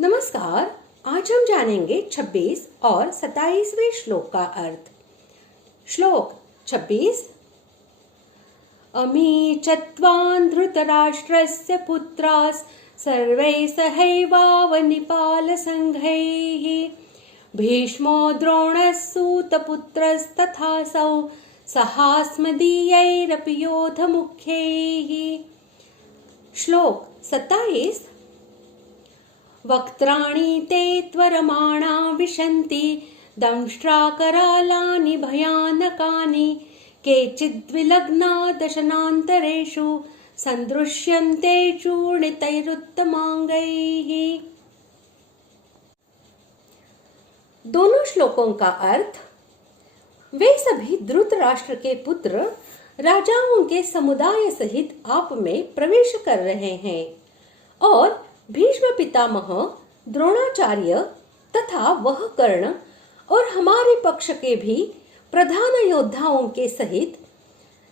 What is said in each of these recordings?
नमस्कार। आज हम जानेंगे 26 और 27वें श्लोक का अर्थ। श्लोक 26। अमी चत्वान् धृतराष्ट्रस्य पुत्रास् सर्वै सहैवावनिपालसङ्घैः भीष्मो द्रोणः सूतपुत्रस्तथासौ सहास्मदीयैरपि योधमुख्यैः। श्लोक 27। वक्त्राणि ते त्वरमाणा विशन्ति दंष्ट्राकरालानि भयानकानि केचिद्विलग्ना दशनान्तरेषु सन्दृश्यन्ते चूर्णितैरुत्तमाङ्गैः। दोनों श्लोकों का अर्थ। वे सभी धृतराष्ट्र के पुत्र राजाओं के समुदाय सहित आप में प्रवेश कर रहे हैं और भीष्म पितामह, द्रोणाचार्य तथा वह कर्ण और हमारे पक्ष के भी प्रधान योद्धाओं के सहित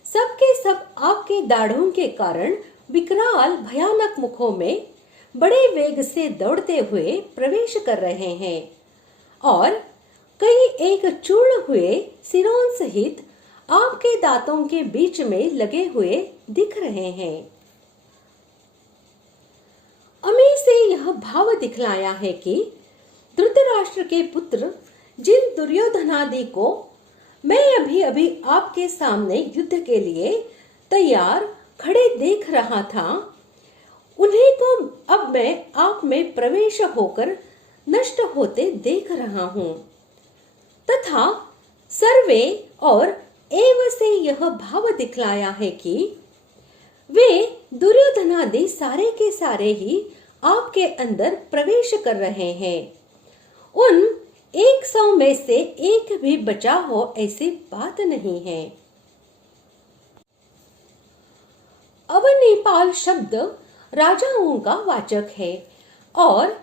सबके सब आपके दाढ़ों के कारण विकराल भयानक मुखों में बड़े वेग से दौड़ते हुए प्रवेश कर रहे हैं और कई एक चूर्ण हुए सिरों सहित आपके दांतों के बीच में लगे हुए दिख रहे हैं। अमी से यह भाव दिखलाया है कि धृतराष्ट्र के पुत्र जिन दुर्योधनादि को मैं अभी अभी आपके सामने युद्ध के लिए तैयार खड़े देख रहा था, उन्हीं को अब मैं आप में प्रवेश होकर नष्ट होते देख रहा हूँ तथा सर्वे और एव से यह भाव दिखलाया है कि वे दुर्योधनादि सारे के सारे ही आपके अंदर प्रवेश कर रहे हैं। उन 100 में से एक भी बचा हो ऐसी बात नहीं है। अवनिपाल शब्द राजाओं का वाचक है और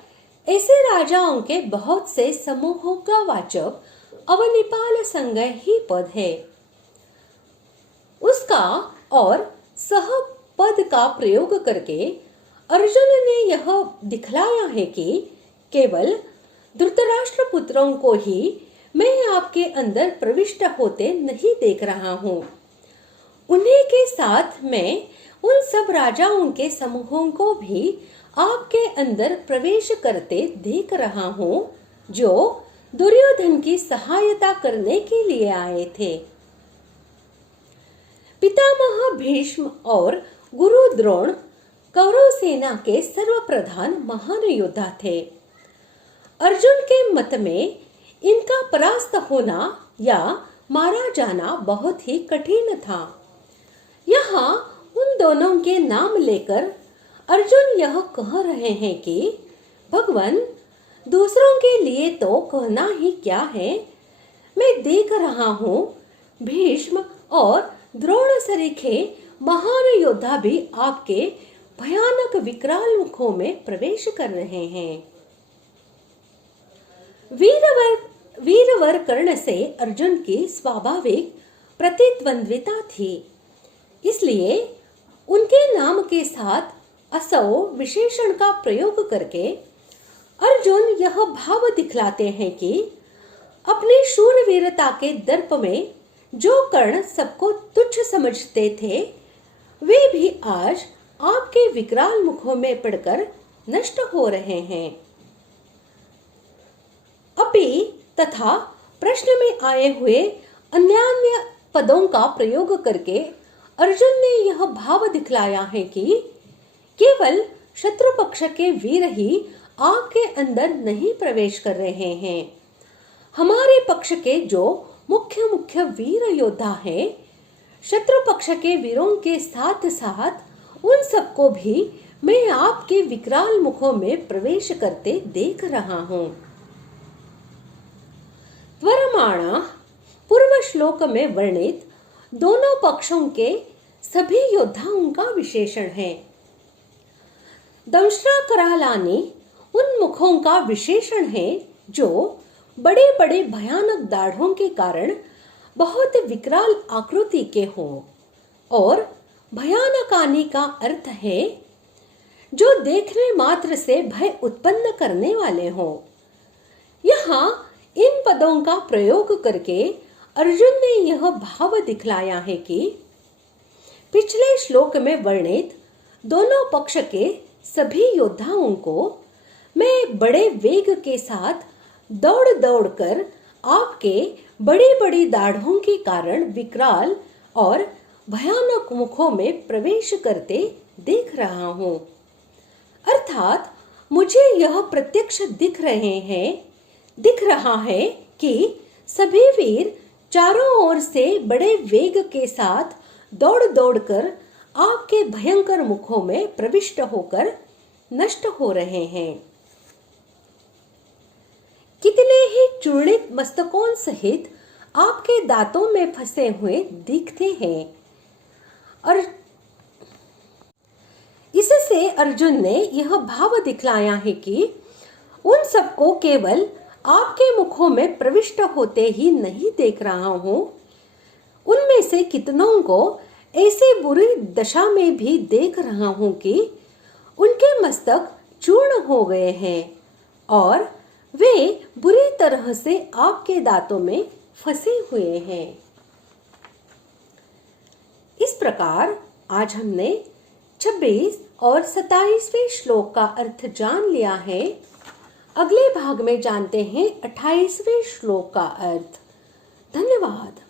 ऐसे राजाओं के बहुत से समूहों का वाचक अवनिपाल संज्ञा ही पद है। उसका और सह पद का प्रयोग करके अर्जुन ने यह दिखलाया है कि केवल धृतराष्ट्र पुत्रों को ही मैं आपके अंदर प्रविष्ट होते नहीं देख रहा हूँ, उन्हीं के साथ मैं उन सब राजाओं के समूहों को भी आपके अंदर प्रवेश करते देख रहा हूँ जो दुर्योधन की सहायता करने के लिए आए थे। पितामह भीष्म और गुरु द्रोण कौरव सेना के सर्वप्रधान महान योद्धा थे। अर्जुन के मत में इनका परास्त होना या मारा जाना बहुत ही कठिन था। यहाँ उन दोनों के नाम लेकर अर्जुन यह कह रहे हैं कि भगवान, दूसरों के लिए तो कहना ही क्या है, मैं देख रहा हूँ भीष्म और द्रोण सरीखे महान योद्धा भी आपके भयानक विकराल मुखों में प्रवेश कर रहे हैं। वीरवर कर्ण से अर्जुन की स्वाभाविक प्रतिद्वंद्विता थी, इसलिए उनके नाम के साथ असौ विशेषण का प्रयोग करके अर्जुन यह भाव दिखलाते हैं कि अपनी शूरवीरता के दर्प में जो कर्ण सबको तुच्छ समझते थे, वे भी आज आपके विकराल मुखों में पड़कर नष्ट हो रहे हैं। अपि तथा प्रश्न में आए हुए अन्यान्य पदों का प्रयोग करके अर्जुन ने यह भाव दिखलाया है कि केवल शत्रु पक्ष के वीर ही आपके अंदर नहीं प्रवेश कर रहे हैं। हमारे पक्ष के जो मुख्य वीर योद्धा हैं, शत्रु पक्ष के वीरों के साथ साथ उन सबको भी मैं आपके विकराल मुखों में प्रवेश करते देख रहा हूँ। त्वरमाणा पूर्व श्लोक में वर्णित दोनों पक्षों के सभी योद्धाओं का विशेषण है। दंष्ट्राकरालानि उन मुखों का विशेषण है जो बड़े बड़े भयानक दाढ़ों के कारण बहुत विकराल आकृति के हों और भयानकानी का अर्थ है जो देखने मात्र से भय उत्पन्न करने वाले हों। यहाँ इन पदों का प्रयोग करके अर्जुन ने यह भाव दिखलाया है कि पिछले श्लोक में वर्णित दोनों पक्ष के सभी योद्धाओं को मैं बड़े वेग के साथ दौड़ दौड़ कर आपके बड़ी बड़ी दाढ़ों के कारण विकराल और भयानक मुखों में प्रवेश करते देख रहा हूं। अर्थात मुझे यह प्रत्यक्ष दिख रहा है कि सभी वीर चारों ओर से बड़े वेग के साथ दौड़ दौड़ कर आपके भयंकर मुखों में प्रविष्ट होकर नष्ट हो रहे हैं। कितने ही चूर्णित मस्तकों सहित आपके दांतों में फंसे हुए दिखते हैं। और इससे अर्जुन ने यह भाव दिखलाया है कि उन सबको केवल आपके मुखों में प्रविष्ट होते ही नहीं देख रहा हूं, उनमें से कितनों को ऐसे बुरी दशा में भी देख रहा हूं कि उनके मस्तक चूर्ण हो गए हैं और वे बुरी तरह से आपके दांतों में फंसे हुए हैं। इस प्रकार आज हमने 26 और 27वें श्लोक का अर्थ जान लिया है। अगले भाग में जानते हैं 28वें श्लोक का अर्थ। धन्यवाद।